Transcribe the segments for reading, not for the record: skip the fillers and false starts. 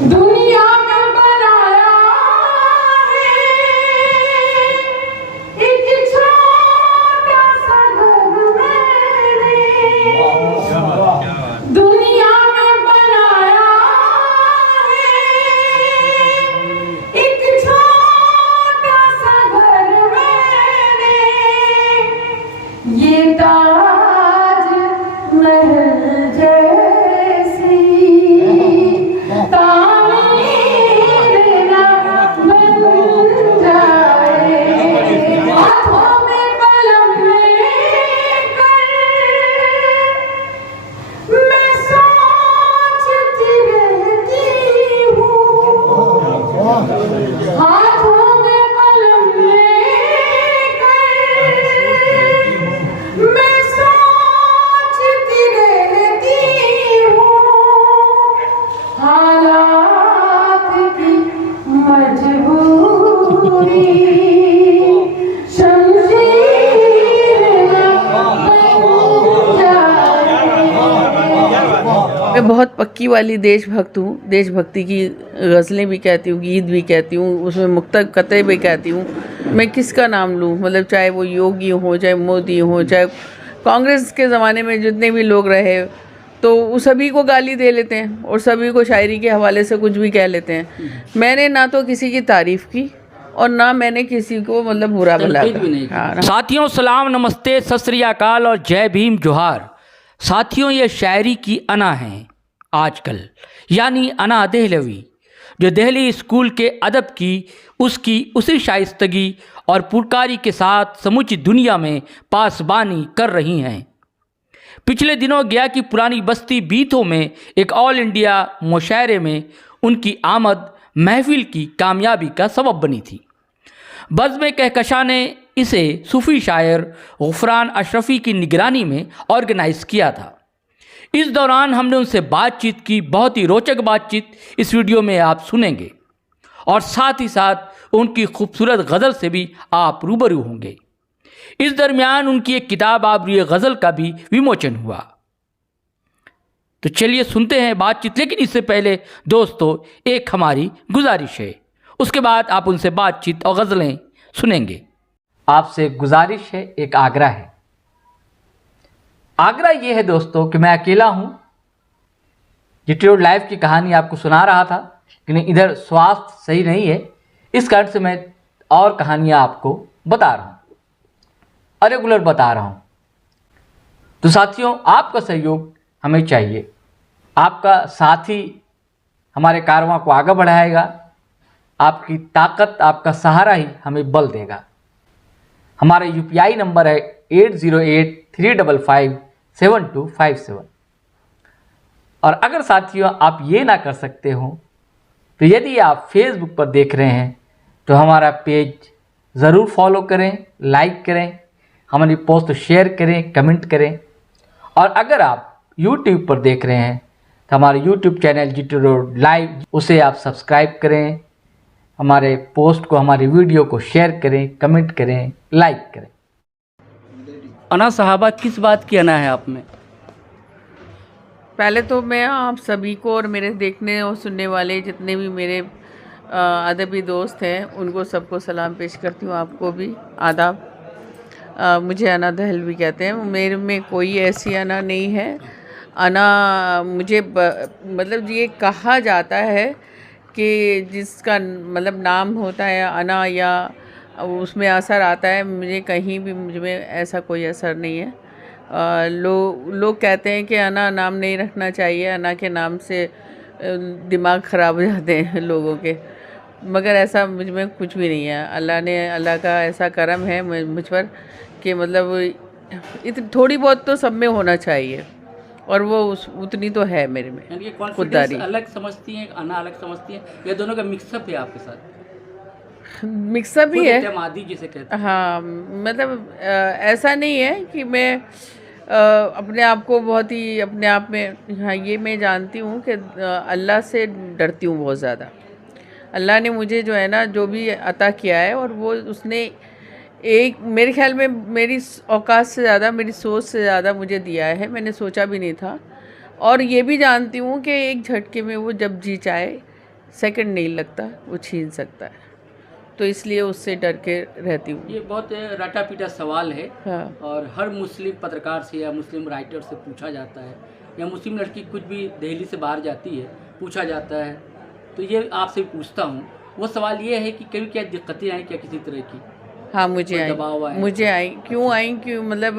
दुनिया में बनाया है एक छोटा सा घर मैंने, दुनिया में बनाया है एक छोटा सा घर मैंने, ये ताज महल जैसी तामीर ना बन जाए, हाथों में कलम लेकर मैं सोचती रहती हूँ, हाथों में कलम लेकर मैं सोचती रहती हूँ, हालात की मजबूरी शमशीर ना बन जाए। मैं बहुत पक्की वाली देशभक्त हूँ, देशभक्ति की गज़लें भी कहती हूँ, गीत भी कहती हूँ, उसमें मुक्तक कते भी कहती हूँ। मैं किसका नाम लूँ, मतलब चाहे वो योगी हो, चाहे मोदी हो, चाहे कांग्रेस के ज़माने में जितने भी लोग रहे, तो वो सभी को गाली दे लेते हैं और सभी को शायरी के हवाले से कुछ भी कह लेते हैं। मैंने ना तो किसी की तारीफ़ की और ना मैंने किसी को मतलब बुरा भला कहा। हाँ, साथियों सलाम, नमस्ते, सत श्री अकाल और जय भीम जोहार। साथियों ये शायरी की अना है आजकल, यानी अना दहलवी, जो दिल्ली स्कूल के अदब की उसकी उसी शाइस्तगी और पुरकारी के साथ समूची दुनिया में पासबानी कर रही हैं। पिछले दिनों गया की पुरानी बस्ती बीथो में एक ऑल इंडिया मुशायरे में उनकी आमद महफिल की कामयाबी का सबब बनी थी। बज़्म कहकशा ने इसे सूफ़ी शायर गुफ़रान अशरफ़ी की निगरानी में ऑर्गेनाइज़ किया था। इस दौरान हमने उनसे बातचीत की, बहुत ही रोचक बातचीत इस वीडियो में आप सुनेंगे और साथ ही साथ उनकी खूबसूरत गज़ल से भी आप रूबरू होंगे। इस दरमियान उनकी एक किताब आबरूए गज़ल का भी विमोचन हुआ। तो चलिए सुनते हैं बातचीत, लेकिन इससे पहले दोस्तों एक हमारी गुजारिश है, उसके बाद आप उनसे बातचीत और गज़लें सुनेंगे। आपसे गुजारिश है, एक आग्रह है। आग्रह ये है दोस्तों कि मैं अकेला हूँ, यूट्यूब लाइव की कहानी आपको सुना रहा था, लेकिन इधर स्वास्थ्य सही नहीं है, इस कारण से मैं और कहानियाँ आपको बता रहा हूँ और रेगुलर बता रहा हूँ। तो साथियों आपका सहयोग हमें चाहिए, आपका साथ ही हमारे कारवां को आगे बढ़ाएगा, आपकी ताकत, आपका सहारा ही हमें बल देगा। हमारा UPI नंबर है 8083557257। और अगर साथियों आप ये ना कर सकते हो तो यदि आप फेसबुक पर देख रहे हैं तो हमारा पेज ज़रूर फॉलो करें, लाइक करें, हमारी पोस्ट शेयर करें, कमेंट करें। और अगर आप यूट्यूब पर देख रहे हैं तो हमारे YouTube channel GT road live, उसे आप सब्सक्राइब करें, हमारे पोस्ट को, हमारी वीडियो को शेयर करें, कमेंट करें, लाइक करें। अना साहबा, किस बात की अना है आप में? पहले तो मैं आप सभी को और मेरे देखने और सुनने वाले जितने भी मेरे अदबी दोस्त हैं उनको सबको सलाम पेश करती हूँ, आपको भी आदाब। मुझे अना दहलवी कहते हैं। मेरे में कोई ऐसी अना नहीं है। अना मुझे मतलब ये कहा जाता है कि जिसका मतलब नाम होता है अना या उसमें असर आता है, मुझे कहीं भी मुझमें ऐसा कोई असर नहीं है। लोग कहते हैं कि अना नाम नहीं रखना चाहिए, अना के नाम से दिमाग ख़राब हो जाते हैं लोगों के, मगर ऐसा मुझ में कुछ भी नहीं है। अल्लाह का ऐसा करम है मुझ पर कि मतलब थोड़ी बहुत तो सब में होना चाहिए और वो उतनी तो है मेरे में। यानी कि खुददारी अलग समझती हैं, अना अलग समझती हैं, या दोनों का मिक्सअप है आपके साथ? मिक्सअप ही है, मादी जिसे कहते हैं। हाँ, मतलब ऐसा नहीं है कि मैं अपने आप को बहुत ही अपने आप में, हाँ ये मैं जानती हूँ कि अल्लाह से डरती हूँ बहुत ज़्यादा। अल्लाह ने मुझे जो है ना जो भी अता किया है, और वो उसने एक मेरे ख्याल में मेरी औकात से ज़्यादा, मेरी सोच से ज़्यादा मुझे दिया है, मैंने सोचा भी नहीं था। और ये भी जानती हूँ कि एक झटके में वो जब जी चाहे सेकंड नहीं लगता वो छीन सकता है, तो इसलिए उससे डर के रहती हूँ। ये बहुत रटा पीटा सवाल है हाँ और हर मुस्लिम पत्रकार से या मुस्लिम राइटर से पूछा जाता है, या मुस्लिम लड़की कुछ भी दिल्ली से बाहर जाती है पूछा जाता है, तो ये आपसे पूछता हूँ। वो सवाल ये है कि कभी क्या दिक्कतें आई क्या किसी तरह की? हाँ मुझे कोई आई, दबाव आया? मुझे आई। क्यों आई? क्यों मतलब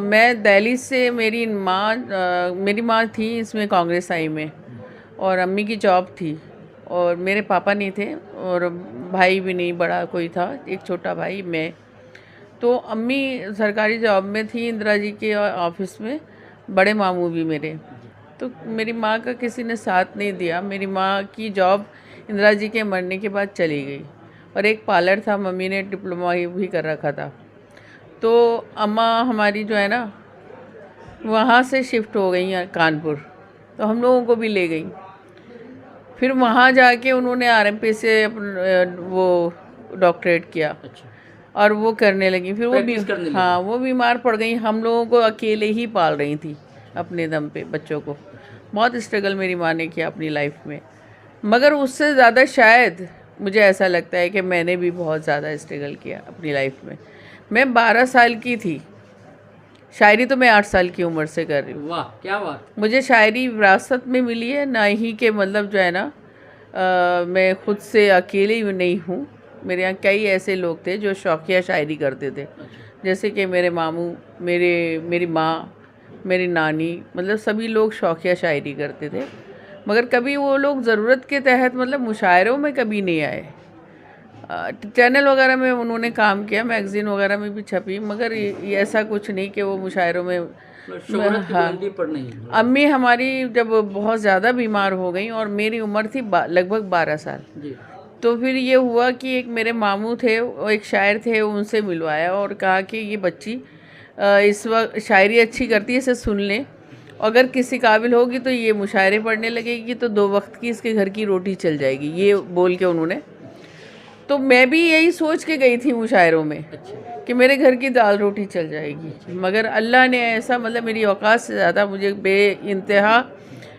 मैं दिल्ली से, मेरी माँ थी इसमें कांग्रेस आई में, और अम्मी की जॉब थी, और मेरे पापा नहीं थे और भाई भी नहीं, बड़ा कोई था, एक छोटा भाई मैं। तो अम्मी सरकारी जॉब में थी इंदिरा जी के ऑफिस में, बड़े मामू भी मेरे। तो मेरी माँ का किसी ने साथ नहीं दिया। मेरी माँ की जॉब इंदिरा जी के मरने के बाद चली गई, और एक पार्लर था, मम्मी ने डिप्लोमा भी कर रखा था। तो अम्मा हमारी जो है ना वहाँ से शिफ्ट हो गई कानपुर, तो हम लोगों को भी ले गई। फिर वहाँ जाके उन्होंने आरएमपी से वो डॉक्टरेट किया अच्छा, और वो करने लगी। फिर वो भी प्रैक्टिस करने लगी। हाँ वो बीमार पड़ गई। हम लोगों को अकेले ही पाल रही थी अपने दम पे बच्चों को। बहुत स्ट्रगल मेरी माँ ने किया अपनी लाइफ में, मगर उससे ज़्यादा शायद मुझे ऐसा लगता है कि मैंने भी बहुत ज़्यादा स्ट्रगल किया अपनी लाइफ में। मैं 12 साल की थी, शायरी तो मैं 8 साल की उम्र से कर रही हूँ। वाह क्या बात। मुझे शायरी विरासत में मिली है, ना ही कि मतलब जो है ना मैं खुद से अकेले नहीं हूँ। मेरे यहाँ कई ऐसे लोग थे जो शौकिया शायरी करते थे, जैसे कि मेरे मामू, मेरी माँ, मेरी नानी, मतलब सभी लोग शौकिया शायरी करते थे, मगर कभी वो लोग ज़रूरत के तहत मतलब मुशायरों में कभी नहीं आए। चैनल वगैरह में उन्होंने काम किया, मैगज़ीन वगैरह में भी छपी, मगर ये ऐसा कुछ नहीं कि वो मुशायरों में। शोहरत की बुलंदी पर नहीं। अम्मी हमारी जब बहुत ज़्यादा बीमार हो गई और मेरी उम्र थी लगभग 12 साल, जी, तो फिर ये हुआ कि एक मेरे मामू थे, वो एक शायर थे, उनसे मिलवाया और कहा कि ये बच्ची इस वक्त शायरी अच्छी करती है, इसे सुन लें, अगर किसी काबिल होगी तो ये मुशायरे पढ़ने लगेगी, तो 2 वक्त की इसके घर की रोटी चल जाएगी, ये बोल के उन्होंने। तो मैं भी यही सोच के गई थी मुशायरों में अच्छा, कि मेरे घर की दाल रोटी चल जाएगी, मगर अल्लाह ने ऐसा मतलब मेरी औकात से ज़्यादा मुझे बेइंतहा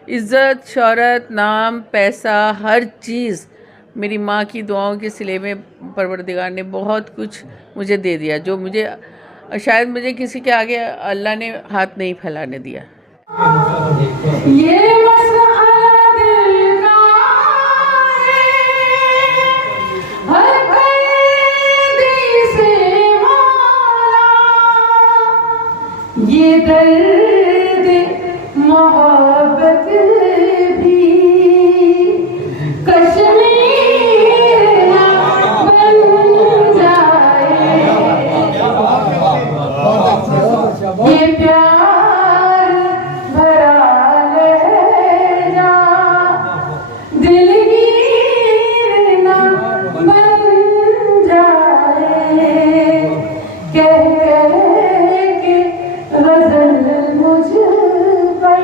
इज़्ज़त, शोहरत, नाम, पैसा, हर चीज़ मेरी माँ की दुआओं के सिले में परवरदिगार ने बहुत कुछ मुझे दे दिया, जो मुझे शायद मुझे किसी के आगे अल्लाह ने हाथ नहीं फैलाने दिया। ये मसला दिल का है, हर कैदी से मौला, ये दर्द मोहब्बत भी कश्मीर ना बन जाए, ये प्यार भरा लहजा दिलगीर ना बन जाए, कह कह के गजल मुझ पर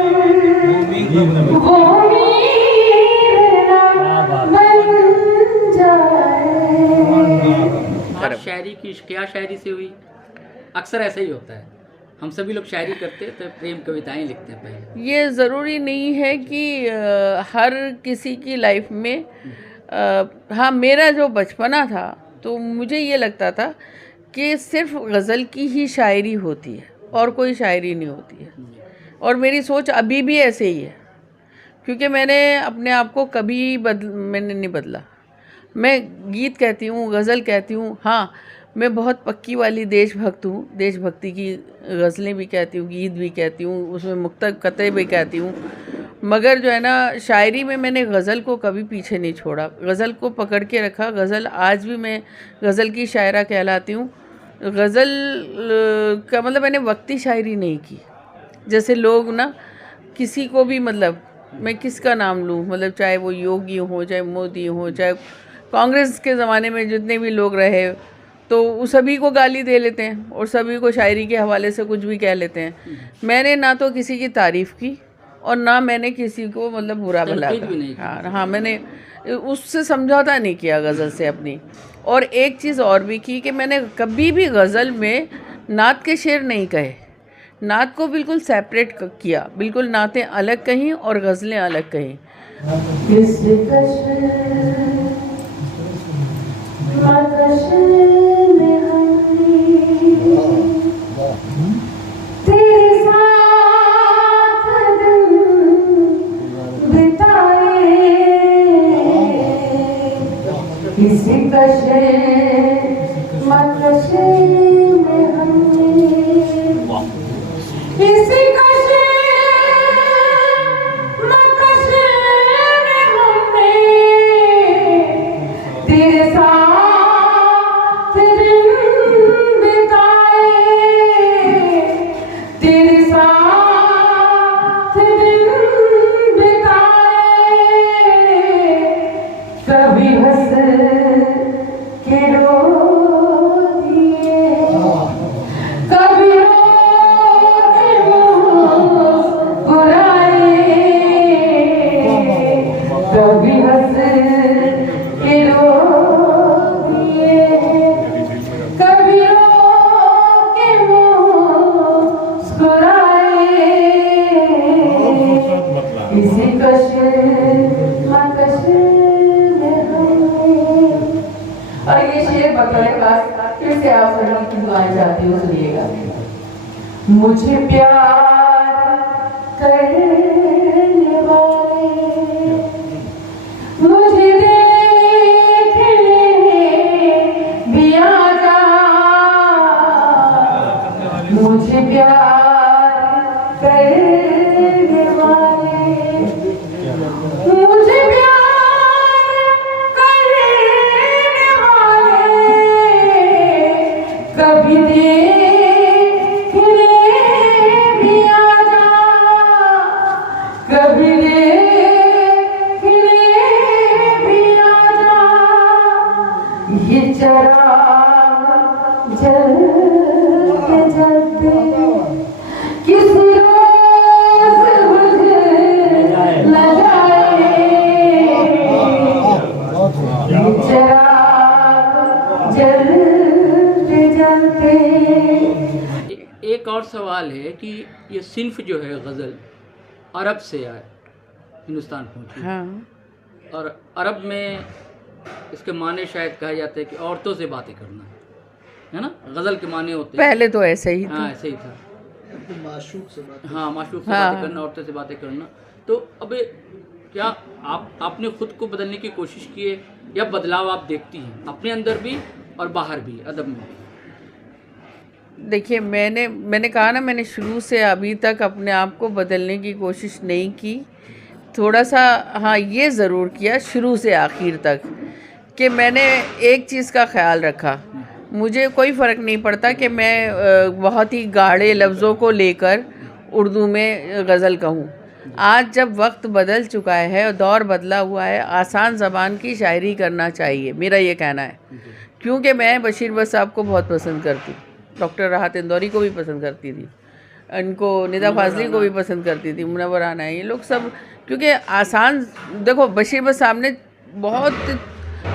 वो मीर ना बन जाए। आप शायरी की क्या शायरी से हुई? अक्सर ऐसा ही होता है, हम सभी लोग शायरी करते हैं तो प्रेम कविताएं लिखते हैं पहले। ये ज़रूरी नहीं है कि हर किसी की लाइफ में हाँ, मेरा जो बचपना था तो मुझे ये लगता था कि सिर्फ गज़ल की ही शायरी होती है और कोई शायरी नहीं होती है, और मेरी सोच अभी भी ऐसे ही है, क्योंकि मैंने अपने आप को कभी मैंने नहीं बदला। मैं गीत कहती हूँ, गज़ल कहती हूँ, हाँ मैं बहुत पक्की वाली देशभक्त हूँ, देशभक्ति की गज़लें भी कहती हूँ, गीत भी कहती हूँ, उसमें मुक्तब कते भी कहती हूँ, मगर जो है ना शायरी में मैंने गज़ल को कभी पीछे नहीं छोड़ा, गज़ल को पकड़ के रखा। गज़ल आज भी मैं गज़ल की शायरा कहलाती हूँ। गज़ल का मतलब मैंने वक्ती शायरी नहीं की, जैसे लोग ना किसी को भी मतलब मैं किसका नाम लूँ, मतलब चाहे वो योगी हो, चाहे मोदी हो, चाहे कांग्रेस के ज़माने में जितने भी लोग रहे, तो सभी को गाली दे लेते हैं और सभी को शायरी के हवाले से कुछ भी कह लेते हैं। मैंने ना तो किसी की तारीफ़ की और ना मैंने किसी को मतलब बुरा भला कहा। हाँ मैंने उससे समझौता नहीं किया गज़ल से अपनी। और एक चीज़ और भी की कि मैंने कभी भी गज़ल में नात के शेर नहीं कहे, नात को बिल्कुल सेपरेट किया, बिल्कुल नातें अलग कहीं और गज़लें अलग कहीं। किस कश मकश में हमने तेरे साथ दिन बिताए, किसी कशे मकशे में हमने, किसी कशे मकशे में हमने तेरे साथ दिन बिताए, तेरे साथ दिन बिताए, कभी हंस के रो दिए, कभी रो के मुस्कुराए, कभी हंस के रो दिए, कभी रो के मुस्कुराए, किसी कश मकश में हमने। और ये शेर बतौर खास फिर से आप सभी की दुआएं चाहती हूँ, सुनिएगा। मुझे प्यार करने वाले मुझे देखने भी आ जा, मुझे प्यार करने वाले मुझे प्यार करने वाले कभी देखने भी आ जा, कभी देखने भी आ जा, ये चराग जलते जलते किसी रोज बुझ न जाए, ये चराग जलते जलते। एक और सवाल है कि ये सिन्फ जो है गज़ल अरब से आए हिंदुस्तान पहुंची, हाँ और अरब में इसके माने शायद कहा जाता है कि औरतों से बातें करना, है ना? गज़ल के माने होते हैं। पहले तो ऐसे ही था। हाँ ऐसे ही था। माशूक से बात। हाँ माशूक से हाँ। बातें करना, औरतों से बातें करना। तो अब क्या आपने खुद को बदलने की कोशिश की है, या बदलाव आप देखती हैं अपने अंदर भी और बाहर भी, अदब में भी? देखिए, मैंने कहा ना, मैंने शुरू से अभी तक अपने आप को बदलने की कोशिश नहीं की। थोड़ा सा हाँ ये ज़रूर किया शुरू से आखिर तक कि मैंने एक चीज़ का ख्याल रखा, मुझे कोई फ़र्क नहीं पड़ता कि मैं बहुत ही गाढ़े लफ्ज़ों को लेकर उर्दू में गज़ल कहूँ। आज जब वक्त बदल चुका है और दौर बदला हुआ है, आसान ज़बान की शायरी करना चाहिए, मेरा ये कहना है। क्योंकि मैं बशीर बट साहब को बहुत पसंद करती, डॉक्टर राहत इंदौरी को भी पसंद करती थी, इनको निदा फाजली को भी पसंद करती थी, मुनव्वर राना, ये लोग सब। क्योंकि आसान, देखो बशीर बट साहब ने बहुत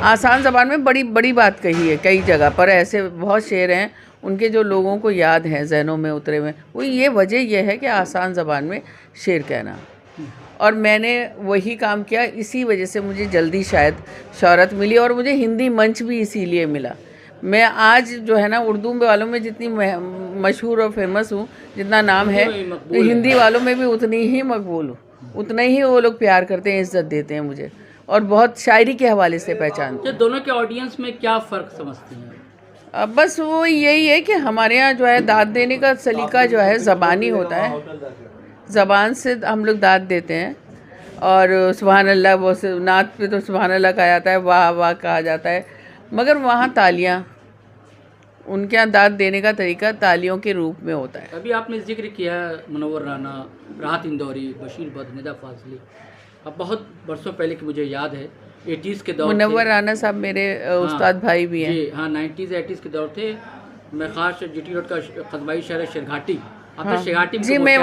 आसान ज़बान में बड़ी बड़ी बात कही है कई जगह पर, ऐसे बहुत शेर हैं उनके जो लोगों को याद हैं, ज़हनों में उतरे हुए। वो ये वजह यह है कि आसान ज़बान में शेर कहना, और मैंने वही काम किया। इसी वजह से मुझे जल्दी शायद शोहरत मिली, और मुझे हिंदी मंच भी इसीलिए मिला। मैं आज जो है ना उर्दू वालों में जितनी मशहूर और फेमस हूँ, जितना नाम है, हिंदी वालों में भी उतनी ही मकबूल हूँ, उतना ही वो लोग प्यार करते हैं, इज़्ज़त देते हैं मुझे, और बहुत शायरी के हवाले से पहचानते हैं। तो दोनों के ऑडियंस में क्या फ़र्क समझती हैं? अब बस वो यही है कि हमारे यहाँ जो है दाद देने का सलीका जो है ज़बानी होता है, ज़बान से हम लोग दाद देते हैं। और सुभान अल्लाह, वो नात पे तो सुभान अल्लाह कहा जाता है, वाह वाह कहा जाता है, मगर वहाँ तालियाँ, उनके यहाँ दाद देने का तरीका तालियों के रूप में होता है। अभी आपने जिक्र किया मुनव्वर राना, राहत इंदौरी, बशीर बट, निदा फाजली। अब बहुत बरसों पहले की मुझे याद है, 80s के दौर, मुनव्वर राना साहब मेरे उस्ताद भाई भी हैं। जी हाँ, 90s 80s के दौर थे। मैं खास GT रोड का कस्बाई शहर शेरघाटी, आपने शेरघाटी में जी, मैं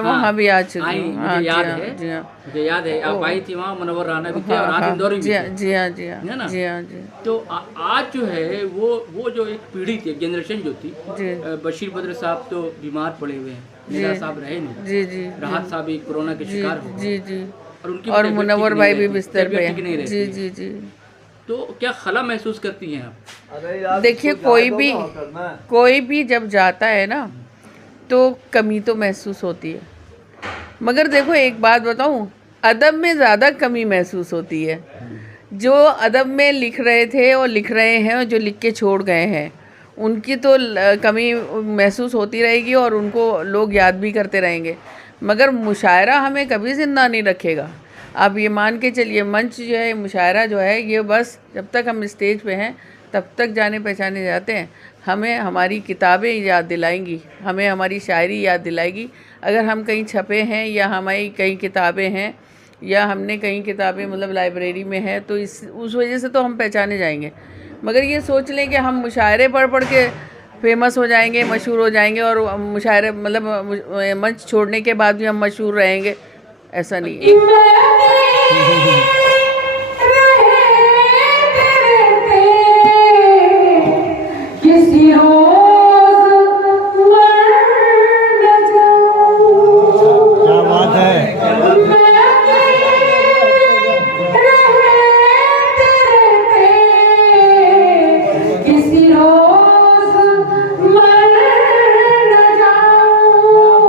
वहाँ भी आ चुकी आई, हूँ। मुझे याद है, जी हाँ, मुझे याद है आप आई थी वहाँ, मुनव्वर राना भी थे और राहत इंदौरी भी जी हाँ, थे, जी हाँ, जी हाँ, है ना? जी हाँ, जी तो आज जो है वो जो एक पीढ़ी थी, जनरेशन जो थी, जी बशीर बद्र साहब तो बीमार पड़े हुए हैं, निदा साहब रहे नहीं, जी जी राहत साहब भी कोरोना के शिकार हो गए। जी जी। और मुनव्वर भाई भी बिस्तर पे ठीक नहीं हैं। रहती जी है। जी जी। तो क्या खला महसूस करती हैं आप? देखिए कोई भी जब जाता है ना तो कमी तो महसूस होती है, मगर देखो एक बात बताऊं, अदब में ज़्यादा कमी महसूस होती है। जो अदब में लिख रहे थे और लिख रहे हैं और जो लिख के छोड़ गए हैं उनकी तो कमी महसूस होती रहेगी और उनको लोग याद भी करते रहेंगे, मगर मुशायरा हमें कभी ज़िंदा नहीं रखेगा। आप ये मान के चलिए, मंच जो है, मुशायरा जो है, ये बस जब तक हम स्टेज पे हैं तब तक जाने पहचाने जाते हैं। हमें हमारी किताबें याद दिलाएंगी, हमें हमारी शायरी याद दिलाएगी। अगर हम कहीं छपे हैं या हमारी कई किताबें हैं या हमने कई किताबें मतलब लाइब्रेरी में है तो उस वजह से तो हम पहचाने जाएंगे। मगर ये सोच लें कि हम मुशायरे पढ़ पढ़ के फेमस हो जाएंगे, मशहूर हो जाएंगे और मुशायरे मतलब मंच छोड़ने के बाद भी हम मशहूर रहेंगे, ऐसा नहीं है। किसी रोज मर न जाऊं। क्या बात है। किसी रोज मर न जाऊं,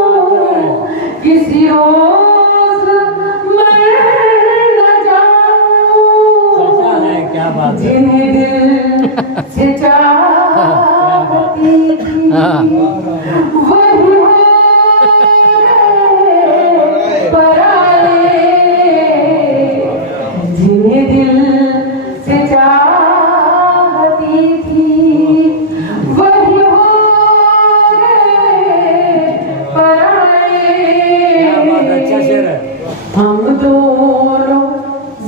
किसी रोज मर न जाऊं। क्या बात है। जिन्हें दिल से चाहती थी वही हो गए पराए। जिन्हें दिल से चाहती थी वही हो गए पराए। हम दोनों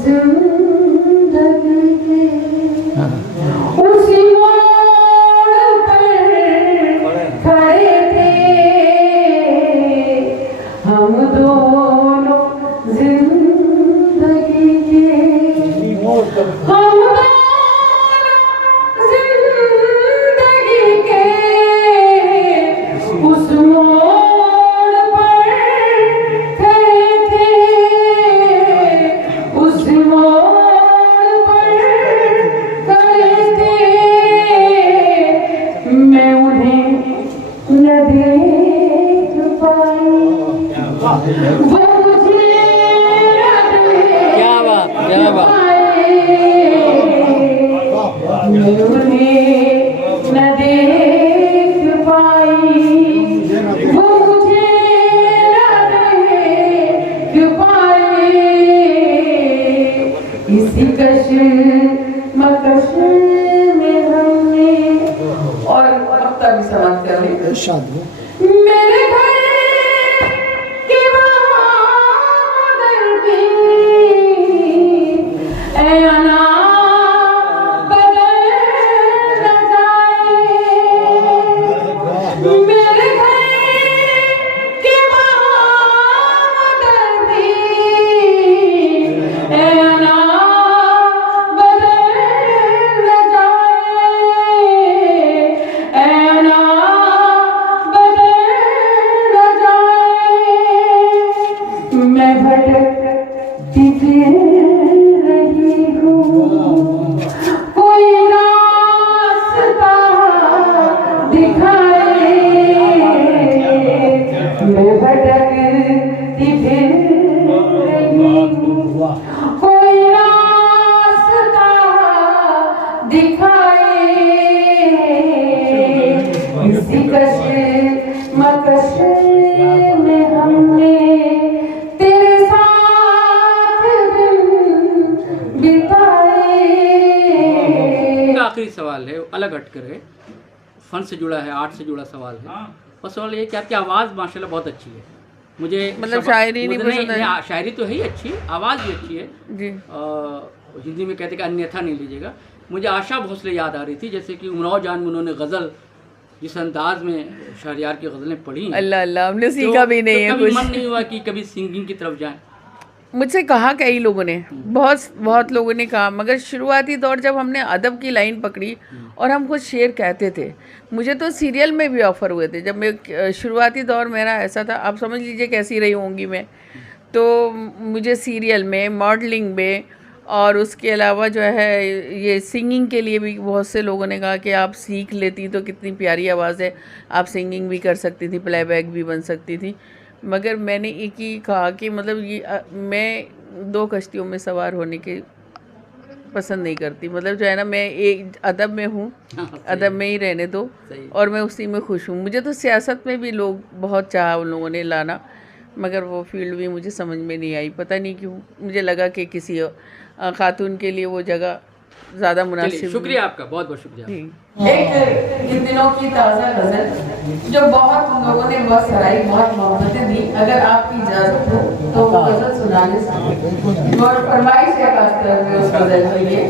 जिंदगी के उसी मोड़ पर खड़े थे। हम दोनों जिंदगी के, हम दोनों जिंदगी के उस मोड़ पर खड़े थे। उस मोड़ पर खड़े थे। मैं उन्हें न देख पाई, वो मुझे न क्या बात, क्या बात। मैं उन्हें न देख पाई, वो मुझे न देख पाए। इसी कश्मकश में हमने, और अब तक समाप्त कर रही हूं। शादी मेरे घर की बादल भी ऐ अना बदल न जाए। मेरे घर की बादल भी ऐ अना बदल न जाए। ऐ अना मैं भटकती फिर रही हूँ, कोई रास्ता दिखाए। मैं भटकती फिर रही हूँ, कोई रास्ता दिखाए। इसी कश्मकश में हमने तेरे साथ दिन बिताए। आखिरी सवाल है, अलग हटकर है, फन से जुड़ा है, आर्ट से जुड़ा सवाल है। और सवाल ये कि आपकी आवाज़ माशाल्लाह बहुत अच्छी है। मुझे मतलब शायरी नहीं पसंद है? शायरी तो है ही अच्छी, आवाज़ भी अच्छी है जी। हिंदी में कहते कि अन्यथा नहीं लीजिएगा। मुझे आशा भोसले याद आ रही थी, जैसे कि उमराव जान में उन्होंने गज़ल जिस अंदाज में शहरयार की गज़लें पढ़ी, अल्लाह अल्लाह, हमने सीखा भी नहीं है कभी कुछ। मन नहीं हुआ कि कभी सिंगिंग की तरफ जाएं? मुझसे कहा कई लोगों ने, बहुत लोगों ने कहा, मगर शुरुआती दौर जब हमने अदब की लाइन पकड़ी और हम कुछ शेर कहते थे, मुझे तो सीरियल में भी ऑफ़र हुए थे। जब मैं शुरुआती दौर मेरा ऐसा था, आप समझ लीजिए कैसी रही होंगी मैं। तो मुझे सीरियल में, मॉडलिंग में और उसके अलावा जो है ये सिंगिंग के लिए भी बहुत से लोगों ने कहा कि आप सीख लेती तो कितनी प्यारी आवाज़ है, आप सिंगिंग भी कर सकती थी, प्लेबैक भी बन सकती थी। मगर मैंने एक ही कहा कि मतलब ये मैं 2 कश्तियों में सवार होने के पसंद नहीं करती। मतलब जो है ना, मैं एक अदब में हूँ, अदब में ही रहने दो और मैं उसी में खुश हूँ। मुझे तो सियासत में भी लोग बहुत चाहा उन लोगों ने लाना, मगर वो फील्ड भी मुझे समझ में नहीं आई, पता नहीं क्यों। मुझे लगा कि किसी खातून के लिए वो जगह ज़्यादा मुनासिब। शुक्रिया आपका, बहुत बहुत शुक्रिया। एक इन दिनों की ताज़ा गज़ल जो बहुत लोगों ने बहुत सराही, बहुत मोहब्बतें दी, अगर आपकी इजाज़त हो तो वो गज़ल सुनाने से और फरमाइश है खास तौर पे उस गज़ल के लिए।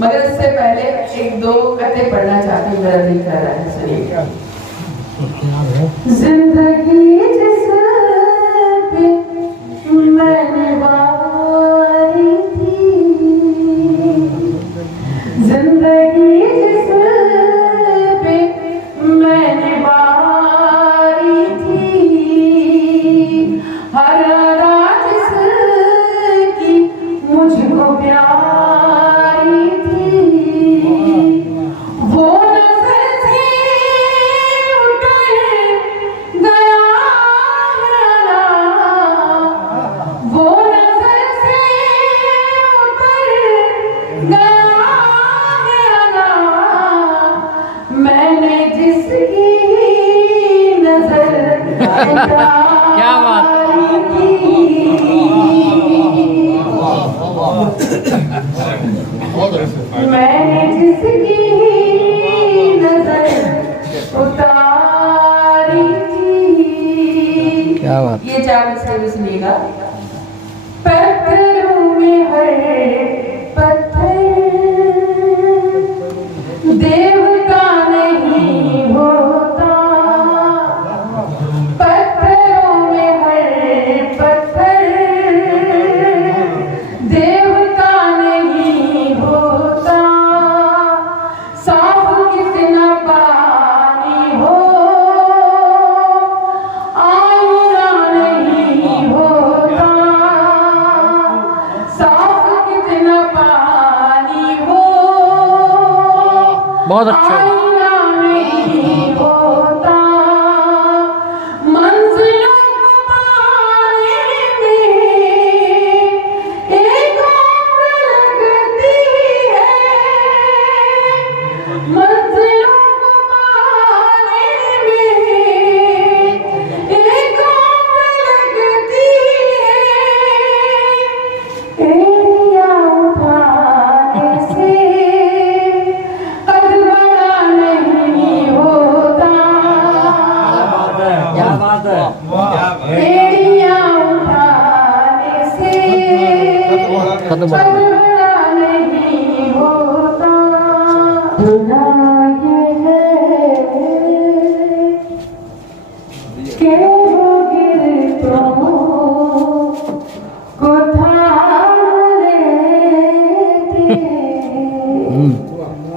मगर इससे पहले 1-2 कते पढ़ना चाहती हूँ, मेरा दिल कर रहा है, सुनिए। जिंदगी जिस पे मैंने वारी थी, जिंदगी जिस पे मैंने वारी थी, हर रात जिसकी मुझको प्यारी थी, वो नजर से उतर गया मेरा, वो नजर से उतर गया मेरा, मैंने जिसकी नजर क्या बात। मैंने जिसकी नजर उतारी थी। क्या बात। ये 4 मिसरे भी सुनिएगा। पत्थरों में हर पत्थर देवता नहीं होता, पत्थरों में हर पत्थर देवता नहीं होता, साफ कितना पानी हो आईना नहीं होता, साफ कितना पानी हो बहुत अच्छा। आईना नहीं होता, मंजिलों को पाने में एक उम्र लगती है, मंजिलों को पाने में एक उम्र लगती है, एड़ियाँ उठाने से कद बड़ा नहीं होता, क्या बात है। एड़ियाँ उठाने से कद बड़ा नहीं होता, गुना ये है कि वो गिरतों को थाम लेते।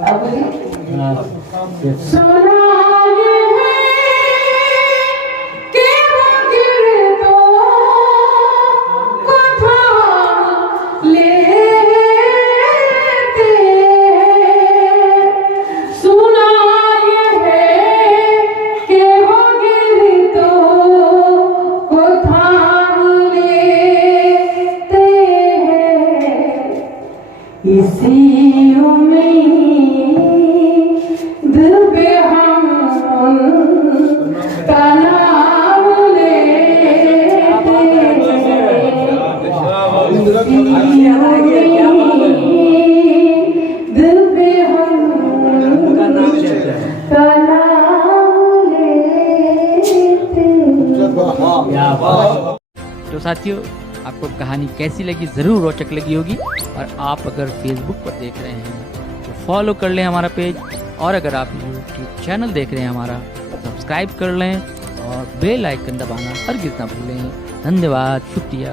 अब बोलिए। सुना ये है कि वो गिरतों को थाम लेते, सुना ये है कि वो गिरतों को थाम लेते हैं, इसी उम्मीद पे हम उनका नाम लेते हैं, इसी उम्मीद पे हम उनका नाम लेते हैं। तो साथियों, आपको कहानी कैसी लगी, ज़रूर रोचक लगी होगी। और आप अगर फेसबुक पर देख रहे हैं तो फॉलो कर लें हमारा पेज, और अगर आप यूट्यूब चैनल देख रहे हैं हमारा, सब्सक्राइब कर लें और बेल आइकन दबाना हरगिज़ ना भूलें। धन्यवाद, शुक्रिया।